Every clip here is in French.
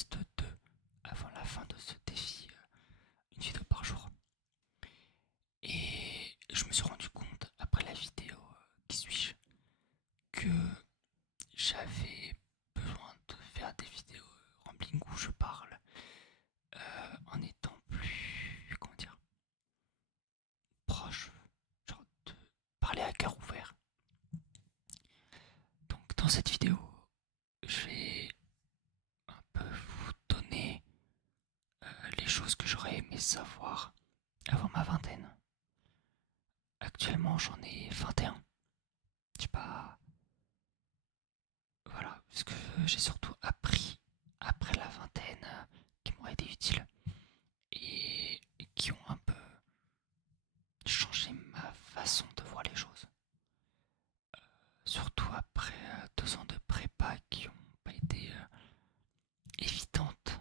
liste de avant la fin de ce défi, une vidéo par jour. Et je me suis rendu compte après la vidéo qui suis-je que j'avais besoin de faire des vidéos rambling où je parle en étant plus, comment dire, proche, genre de parler à cœur ouvert. Donc dans cette vidéo, je vais un peu vous donner les choses que j'aurais aimé savoir avant ma vingtaine. Actuellement, j'en ai 21. Je sais pas. Voilà, ce que j'ai surtout appris après la vingtaine qui m'ont été utiles et qui ont un peu changé ma façon de voir les choses. Surtout après 2 ans de prépa qui n'ont pas été évidentes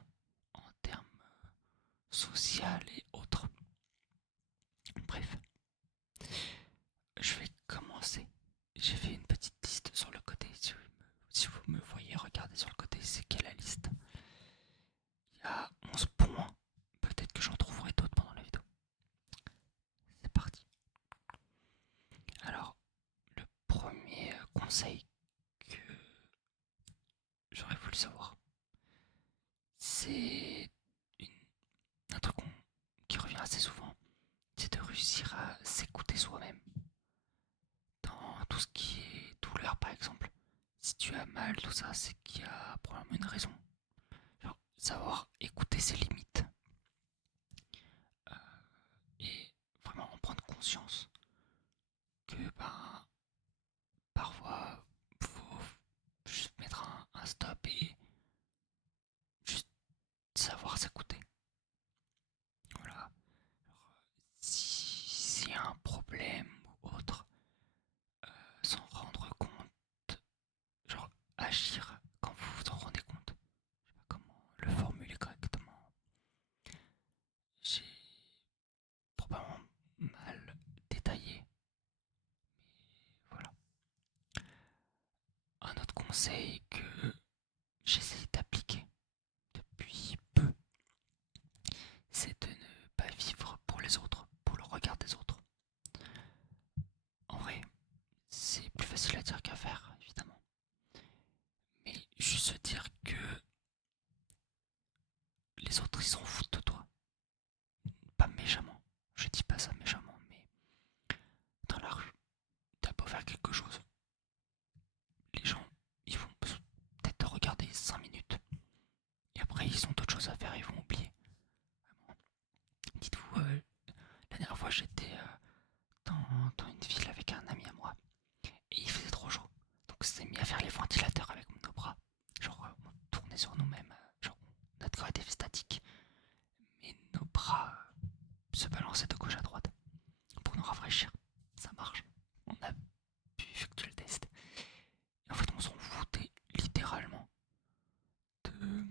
en termes social et autres. Bref, je vais commencer. J'ai fait une petite liste sur le côté. Si vous me voyez regarder sur le côté, c'est quelle la liste. Il y a 11 points. Peut-être que j'en trouverai d'autres pendant la vidéo. C'est parti. Alors, le premier conseil que j'aurais voulu savoir, c'est un truc qui revient assez souvent, c'est de réussir à s'écouter soi-même. Dans tout ce qui est douleur par exemple. Si tu as mal, tout ça, c'est qu'il y a probablement une raison. Genre, savoir écouter ses limites. euh, et vraiment en prendre conscience que ben, parfois faut juste mettre un stop et juste savoir s'écouter. Voilà. Alors, s'il y a un problème ou autre, s'en rendre compte, genre agir quand vous vous en rendez compte. Je sais pas comment le formuler correctement. J'ai probablement mal détaillé, mais voilà. Un autre conseil que j'essaie d'appliquer depuis peu, c'est de ne pas vivre pour les autres, pour le regard des autres. En vrai, c'est plus facile à dire qu'à faire, évidemment. Mais juste se dire que les autres, ils s'en foutent de toi. Pas méchamment. Je dis pas ça méchamment, mais dans la rue, t'as beau faire quelque chose. Les gens, ils vont peut-être te regarder 5 minutes. Et après, ils ont d'autres choses à faire, ils vont oublier. Vraiment. Dites-vous, la dernière fois, j'étais dans une ville avec un ami à moi. Et il faisait trop chaud. Donc on s'est mis à faire les ventilateurs avec nos bras. Genre on tournait sur nous-mêmes. Genre notre corps était statique. Mais nos bras se balançaient de gauche à droite pour nous rafraîchir. Ça marche. On a pu effectuer le test. Et en fait on s'en foutait littéralement de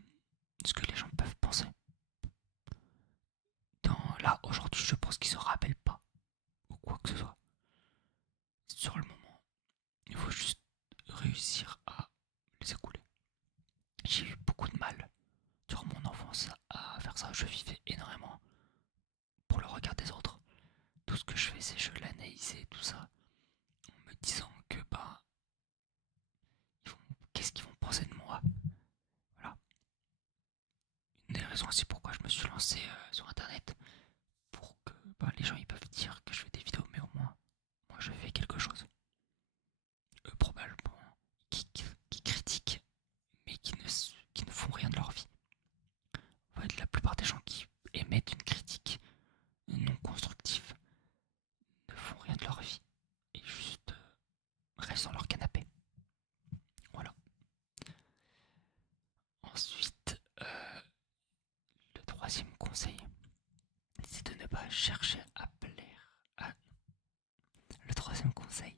ce que les gens peuvent penser. Là aujourd'hui je pense qu'ils se rappellent pas. Ou quoi que ce soit. Sur le moment. Il faut juste réussir à les écouler. J'ai eu beaucoup de mal durant mon enfance à faire ça. Je vivais énormément pour le regard des autres. Tout ce que je faisais, je l'analysais, tout ça, en me disant que bah, qu'est-ce qu'ils vont penser de moi. Voilà. Une des raisons aussi pourquoi je me suis lancé sur internet. Pour que bah, les gens ils peuvent dire que je fais des vidéos, mais au moins, moi je fais quelque chose. Eux probablement qui critiquent, mais qui ne font rien de leur vie. En fait, la plupart des gens qui émettent une critique non constructive ne font rien de leur vie et juste restent dans leur canapé. Voilà. Ensuite, le troisième conseil, c'est de ne pas chercher à plaire. Le troisième conseil,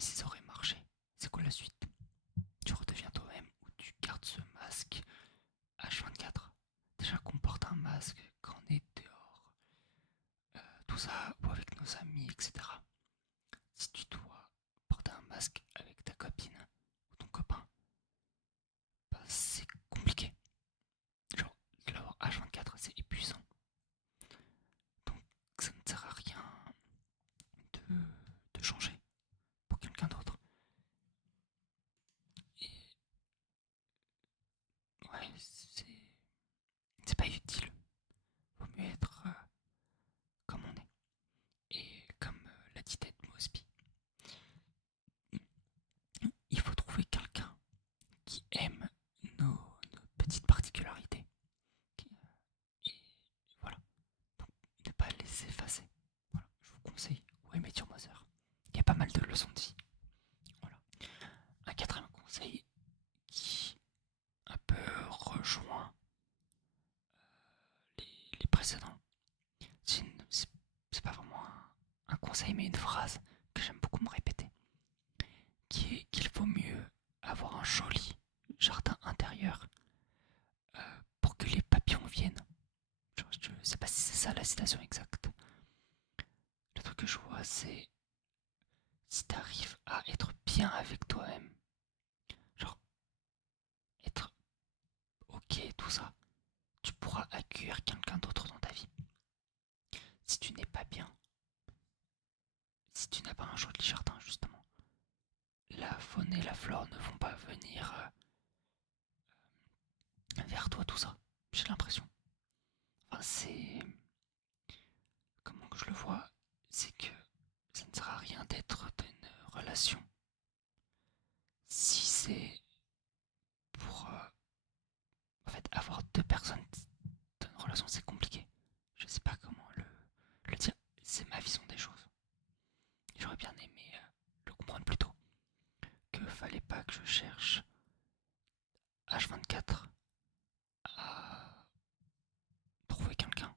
même si ça aurait marché, c'est quoi la suite? Tu redeviens toi-même ou tu gardes ce masque H24? Déjà qu'on porte un masque quand on est dehors, tout ça, ou avec nos amis, etc. Si tu dois porter un masque avec ta copine ou ton copain, bah, c'est compliqué. Genre, l'avoir H24, c'est épuisant. Donc, ça ne sert à rien de changer pour quelqu'un d'autre. Et ouais, c'est pas utile. Vaut mieux être comme on est. Et comme l'a dit Ted Mosby, il faut trouver quelqu'un qui aime nos petites particularités. Et voilà. Donc, ne pas les effacer. Voilà, je vous conseille How I Met Your Mother. Il y a pas mal de leçons de vie. Voilà. Un quatrième conseil qui un peu rejoint les précédents. C'est pas vraiment un conseil, mais une phrase que j'aime beaucoup me répéter, qui est qu'il vaut mieux avoir un joli jardin intérieur pour que les papillons viennent. Genre, je sais pas si c'est ça la citation exacte. Le truc que je vois, c'est si t'arrives à être bien avec toi-même, genre être ok, tout ça, tu pourras accueillir quelqu'un d'autre dans ta vie. Si tu n'es pas bien, si tu n'as pas un joli jardin, justement, la faune et la flore ne vont pas venir vers toi, tout ça. J'ai l'impression. Enfin, c'est. Comment que je le vois? C'est que ça ne sert à rien d'être dans une relation si c'est pour. En fait, avoir deux personnes dans une relation, c'est compliqué. Je sais pas comment le dire. C'est ma vision des choses. J'aurais bien aimé le comprendre plus tôt. Que fallait pas que je cherche H24 à trouver quelqu'un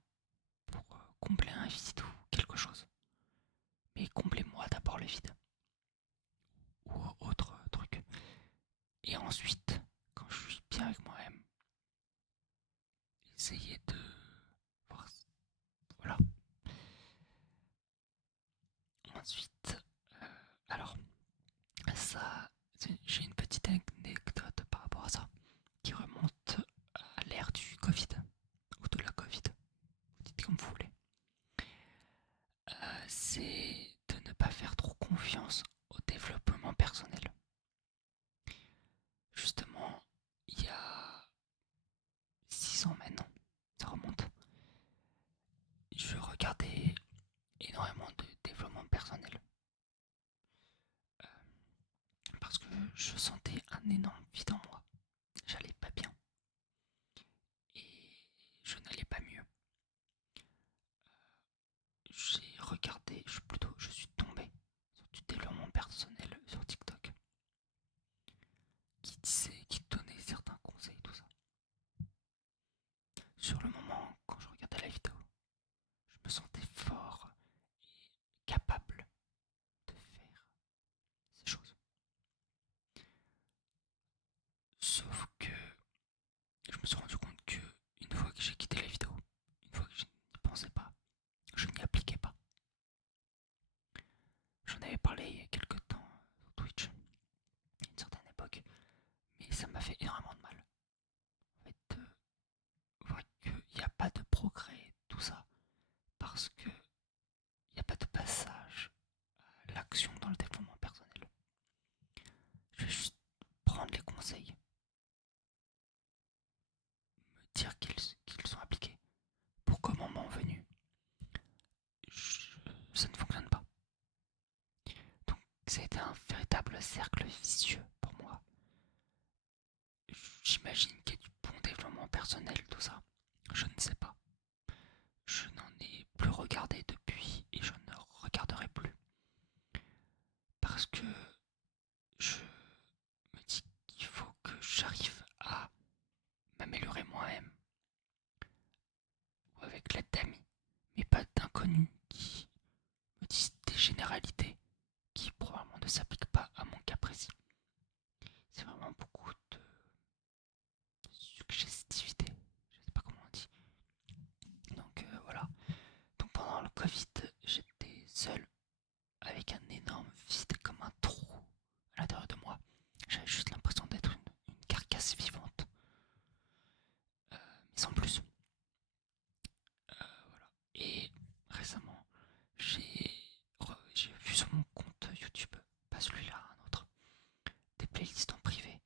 pour combler un vide ou quelque chose. Mais comblez-moi d'abord le vide. Ou autre truc. Et ensuite, quand je suis bien avec moi-même, essayer de voir. Voilà. Ensuite, alors, ça, j'ai une petite anecdote par rapport à ça qui remonte à l'ère du Covid ou de la Covid. Vous dites comme vous voulez. C'est de ne pas faire trop confiance au développement personnel. Justement, il y a 6 ans maintenant, ça remonte, je regardais énormément de développement personnel parce que je sentais un énorme vide en moi. J'allais pas bien et je n'allais pas mieux. J'ai regardé, je suis tombé sur du développement personnel sur TikTok qui donnait certains conseils, tout ça. Sur le moment, quand je regardais la vidéo, je me sentais fort et capable de faire ces choses. Sauf que je me suis rendu compte que une fois que j'ai quitté la vidéo, une fois que je n'y pensais pas, je n'y appliquais pas. J'en avais parlé il y a quelques temps sur Twitch, à une certaine époque, mais ça m'a fait énormément de mal. En fait, voir qu'il n'y a pas de progrès, tout ça, parce qu'il n'y a pas de passage à l'action dans le développement personnel. Je vais juste prendre les conseils, me dire qu'ils sont appliqués. Pour qu'au moment venu, ça ne fonctionne pas. Donc ça a été un véritable cercle vicieux pour moi. J'imagine qu'il y a du bon développement personnel, tout ça. Je ne sais pas. Je n'en ai plus regardé depuis et je ne regarderai plus. Parce que je me dis qu'il faut que j'arrive à m'améliorer moi-même. Ou avec l'aide d'amis. Mais pas d'inconnus qui me disent des généralités qui probablement ne s'appliquent pas Covid, j'étais seul avec un énorme vide comme un trou à l'intérieur de moi. J'avais juste l'impression d'être une carcasse vivante, mais sans plus. Voilà. Et récemment, j'ai j'ai vu sur mon compte YouTube, pas celui-là, un autre, des playlists en privé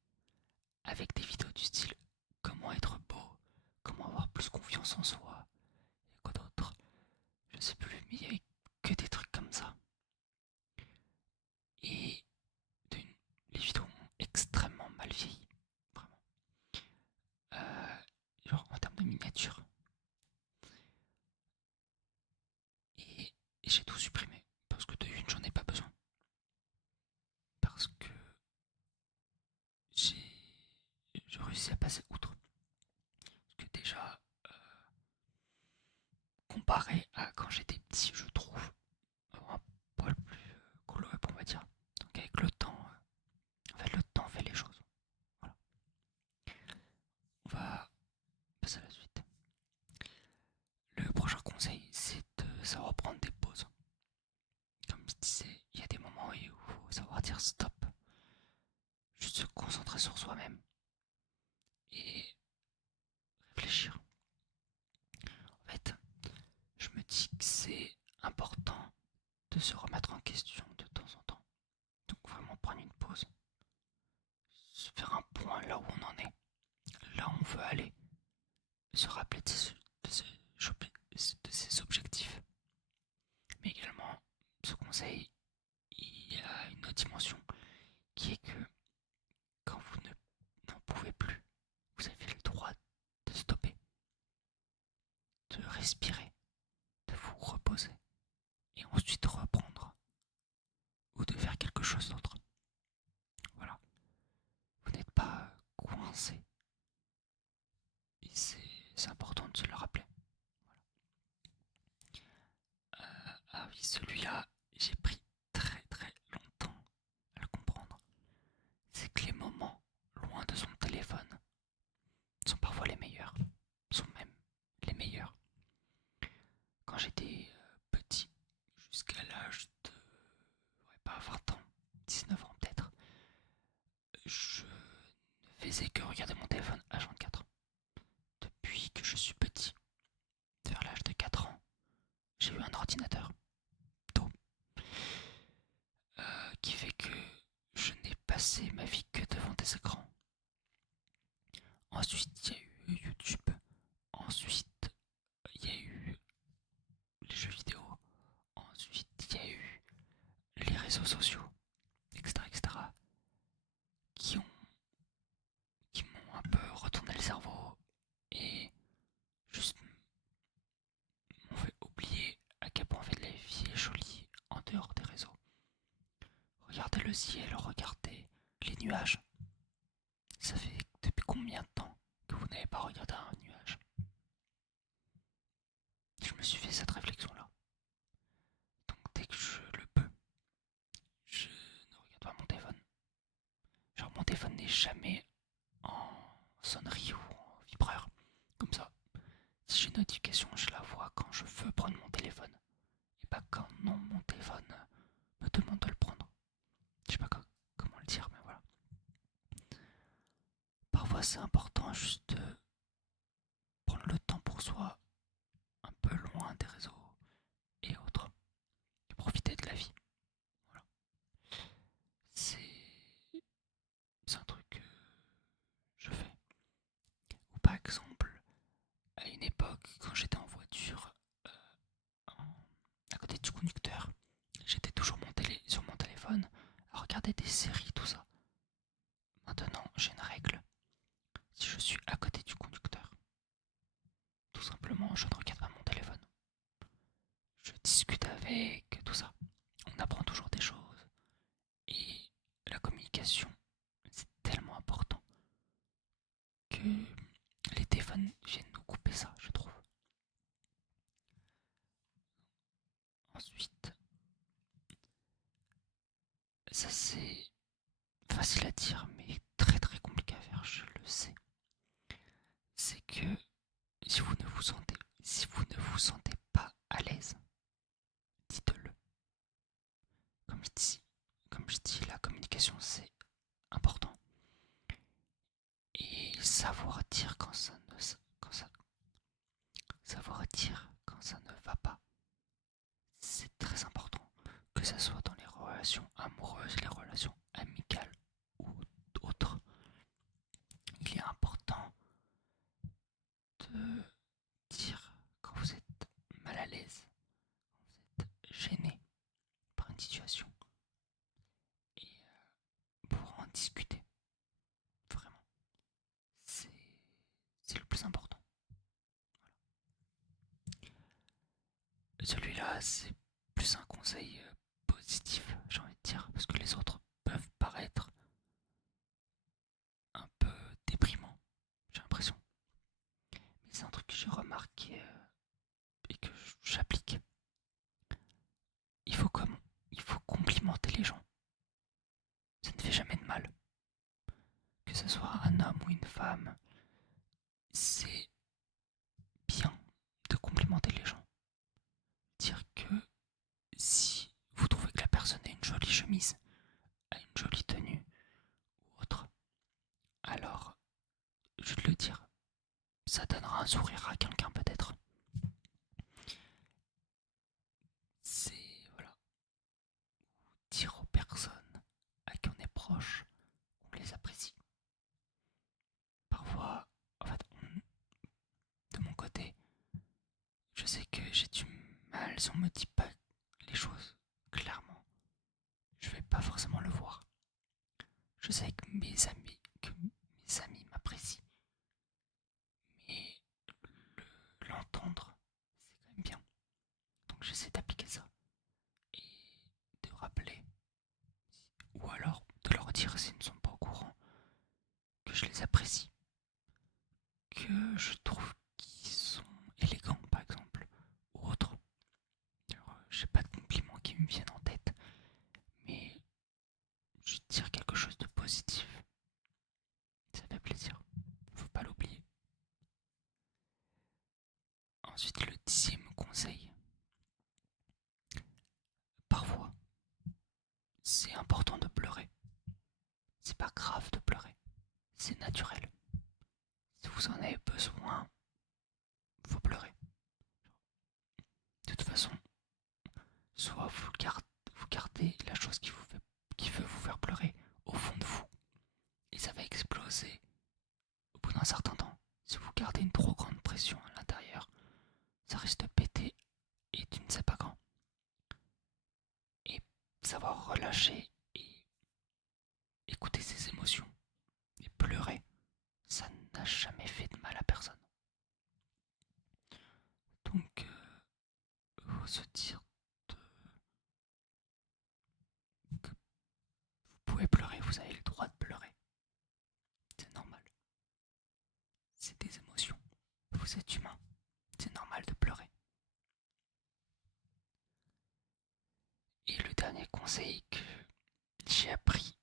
avec des vidéos du style comment être beau, comment avoir plus confiance en soi, et quoi d'autre, je sais plus, mais il y avait que des trucs comme ça. Et les vidéos ont extrêmement mal vieilli, vraiment. Genre en termes de miniature. Et, et j'ai tout supprimé parce que de une, j'en ai pas besoin. Parce que j'ai réussi à passer outre. Parce que déjà, comparé à quand j'étais petit, je trouve un poil plus coloré, on va dire. Donc avec le temps, en fait, le temps fait les choses. Voilà. On va passer à la suite. Le prochain conseil, c'est de savoir prendre des pauses. Comme je disais, il y a des moments où il faut savoir dire stop, juste se concentrer sur soi-même et réfléchir. En fait, je me dis que c'est important de se remettre en question de temps en temps. Donc vraiment prendre une pause, se faire un point là où on en est, là où on veut aller, se rappeler de ses objectifs. Mais également, ce conseil, il y a une autre dimension qui est que quand vous n'en pouvez plus, vous avez le droit de stopper, de respirer, de vous reposer et ensuite reprendre ou de faire quelque chose d'autre. Voilà, vous n'êtes pas coincé et c'est important de se le rappeler. Ah oui, celui-là, j'ai pris très très longtemps à le comprendre. C'est que les moments loin de son téléphone sont parfois les meilleurs, sont même les meilleurs. Quand j'étais petit, jusqu'à l'âge de, ouais, pas 20 ans, 19 ans peut-être, je ne faisais que regarder mon téléphone H24. Depuis que je suis petit, vers l'âge de 4 ans, j'ai eu un ordinateur tôt, qui fait que je n'ai passé ma vie que devant des écrans. Ensuite, il y a eu YouTube. Ensuite, il y a eu les jeux vidéo. Ensuite, il y a eu les réseaux sociaux, etc., etc., qui ont qui m'ont un peu retourné le cerveau et juste m'ont fait oublier à quel point en fait la vie est jolie en dehors des réseaux. Regardez le ciel, regardez les nuages. Ça fait depuis combien de temps que vous n'avez pas regardé un nuage? Je me suis fait cette réflexion-là. Donc dès que je le peux, je ne regarde pas mon téléphone. Genre mon téléphone n'est jamais en sonnerie ou en vibreur. Comme ça, si j'ai une notification, je la vois quand je veux prendre mon téléphone. Et pas quand non, mon téléphone me demande de le prendre. Je sais pas comment le dire, mais voilà. Parfois c'est important juste de prendre le temps pour soi, un peu loin des réseaux et autres, et profiter de la vie. Voilà. C'est un truc que je fais. Ou par exemple, à une époque, quand j'étais en voiture, à côté du conducteur, j'étais toujours sur mon téléphone à regarder des séries, tout ça. Maintenant, j'ai une règle. Si je suis à côté du conducteur, tout simplement, je ne regarde pas mon téléphone. Je discute avec, tout ça. On apprend toujours des choses. Et la communication, c'est tellement important que les téléphones viennent nous couper ça, je trouve. Ensuite, ça c'est facile à dire, mais très très compliqué à faire, je le sais. C'est que si vous ne vous sentez pas à l'aise, de dire quand vous êtes mal à l'aise, quand vous êtes gêné par une situation et pour en discuter. Vraiment, c'est c'est le plus important. Celui-là, c'est plus un conseil positif, j'ai envie de dire, parce que les autres peuvent paraître un peu déprimants, j'ai l'impression. Mais c'est un truc que j'ai remarqué et que j'applique. Il faut comme, il faut complimenter les gens. Ça ne fait jamais de mal. Que ce soit un homme ou une femme, c'est bien de complimenter les gens. Dire que si vous trouvez que la personne a une jolie chemise, a une jolie tenue ou autre, alors je vais te le dire, ça donnera un sourire à quelqu'un peut-être. C'est voilà, dire aux personnes à qui on est proche qu'on les apprécie. Parfois, en fait, de mon côté, je sais que j'ai du mal si on me dit pas les choses clairement. Je vais pas forcément le voir. Je sais que mes amis m'apprécient, mais l'entendre, c'est quand même bien. Donc j'essaie d'appliquer ça et de rappeler, ou alors de leur dire s'ils ne sont pas au courant, que je les apprécie, que je trouve qu'ils sont élégants par exemple, ou autre. Alors, j'ai pas de compliments qui me viennent en tête, mais je dire quelque chose de positif, ça fait plaisir, faut pas l'oublier. Ensuite, le 10e conseil. Parfois, c'est important de pleurer. C'est pas grave de pleurer. C'est naturel. Si vous en avez besoin, faut pleurer. De toute façon, soit vous gardez la chose qui veut vous faire pleurer au fond de vous, et ça va exploser au bout d'un certain temps. Si vous gardez une trop grande pression à l'intérieur, ça risque de péter et tu ne sais pas quand. Et savoir relâcher et écouter ses émotions et pleurer, ça n'a jamais fait de mal à personne. Donc, faut se dire que vous pouvez pleurer, vous avez le droit de pleurer. C'est normal. C'est des émotions. Vous êtes humain. C'est normal de pleurer. Et le dernier conseil que j'ai appris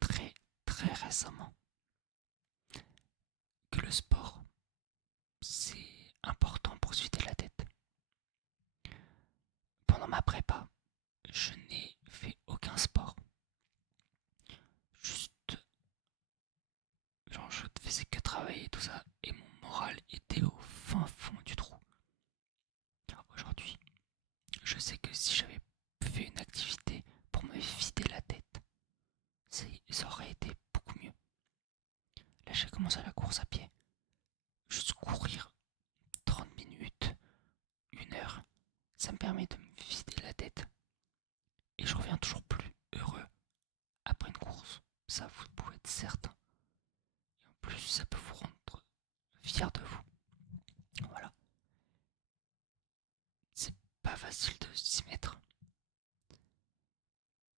très très récemment, que le sport, c'est important pour se vider la tête. Pendant ma prépa, je n'ai fait aucun sport. Juste, genre, je ne faisais que travailler et tout ça, et mon moral était au fin fond du trou. Aujourd'hui, je sais que si j'avais fait une activité pour me vider la tête, ça aurait été beaucoup mieux. Là, j'ai commencé la course à pied. Juste courir 30 minutes, 1 heure, ça me permet de me vider la tête. Et je reviens toujours plus heureux après une course. Ça, vous pouvez être certain. Et en plus, ça peut vous rendre fier de vous. Voilà. C'est pas facile de s'y mettre.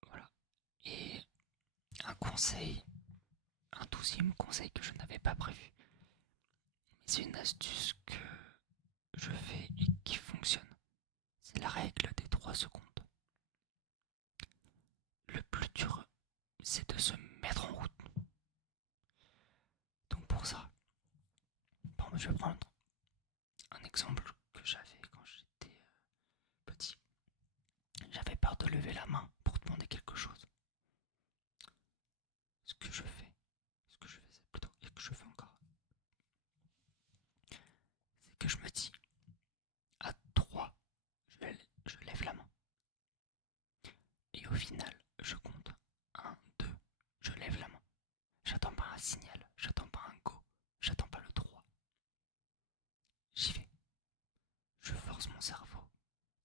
Voilà. Et un 12e conseil que je n'avais pas prévu. Mais c'est une astuce que je fais et qui fonctionne. C'est la règle des 3 secondes. Le plus dur, c'est de se mettre en route. Donc pour ça, bon, je vais prendre un exemple que j'avais quand j'étais petit. J'avais peur de lever la main pour demander quelque chose. Ce que je fais, ce que je faisais plutôt, et que je fais encore, c'est j'y vais. Je force mon cerveau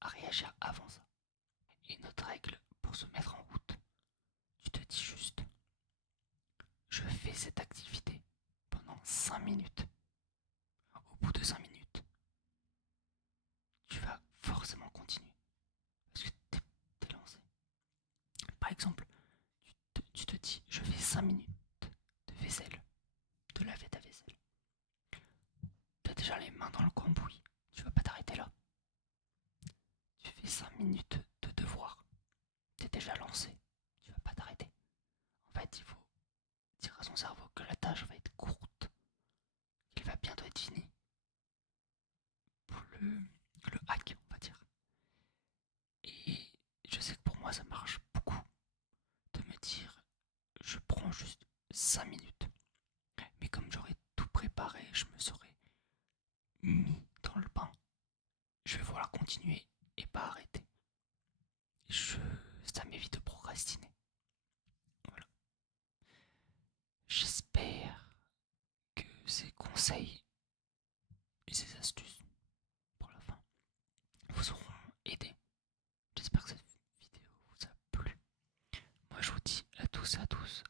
à réagir avant ça. Et notre règle pour se mettre en route, tu te dis juste, je fais cette activité pendant 5 minutes. Au bout de 5 minutes, tu vas forcément continuer. Parce que t'es lancé. Par exemple, tu te dis, je fais 5 minutes de vaisselle, de laver ta vaisselle. T'as déjà les mains dans le cambouis, tu vas pas t'arrêter là. Tu fais 5 minutes de devoir, t'es déjà lancé, tu vas pas t'arrêter. En fait, il faut dire à son cerveau que la tâche va être courte, qu'elle va bientôt être finie. Pour le hack, on va dire. Et je sais que pour moi, ça marche beaucoup de me dire, je prends juste 5 minutes. Mais comme j'aurais tout préparé, je me serais mis dans le bain. Je vais vouloir continuer et pas arrêter. Je, ça m'évite de procrastiner. Voilà. J'espère que ces conseils et ces astuces pour la fin vous auront aidé. J'espère que cette vidéo vous a plu. Moi je vous dis à tous et à tous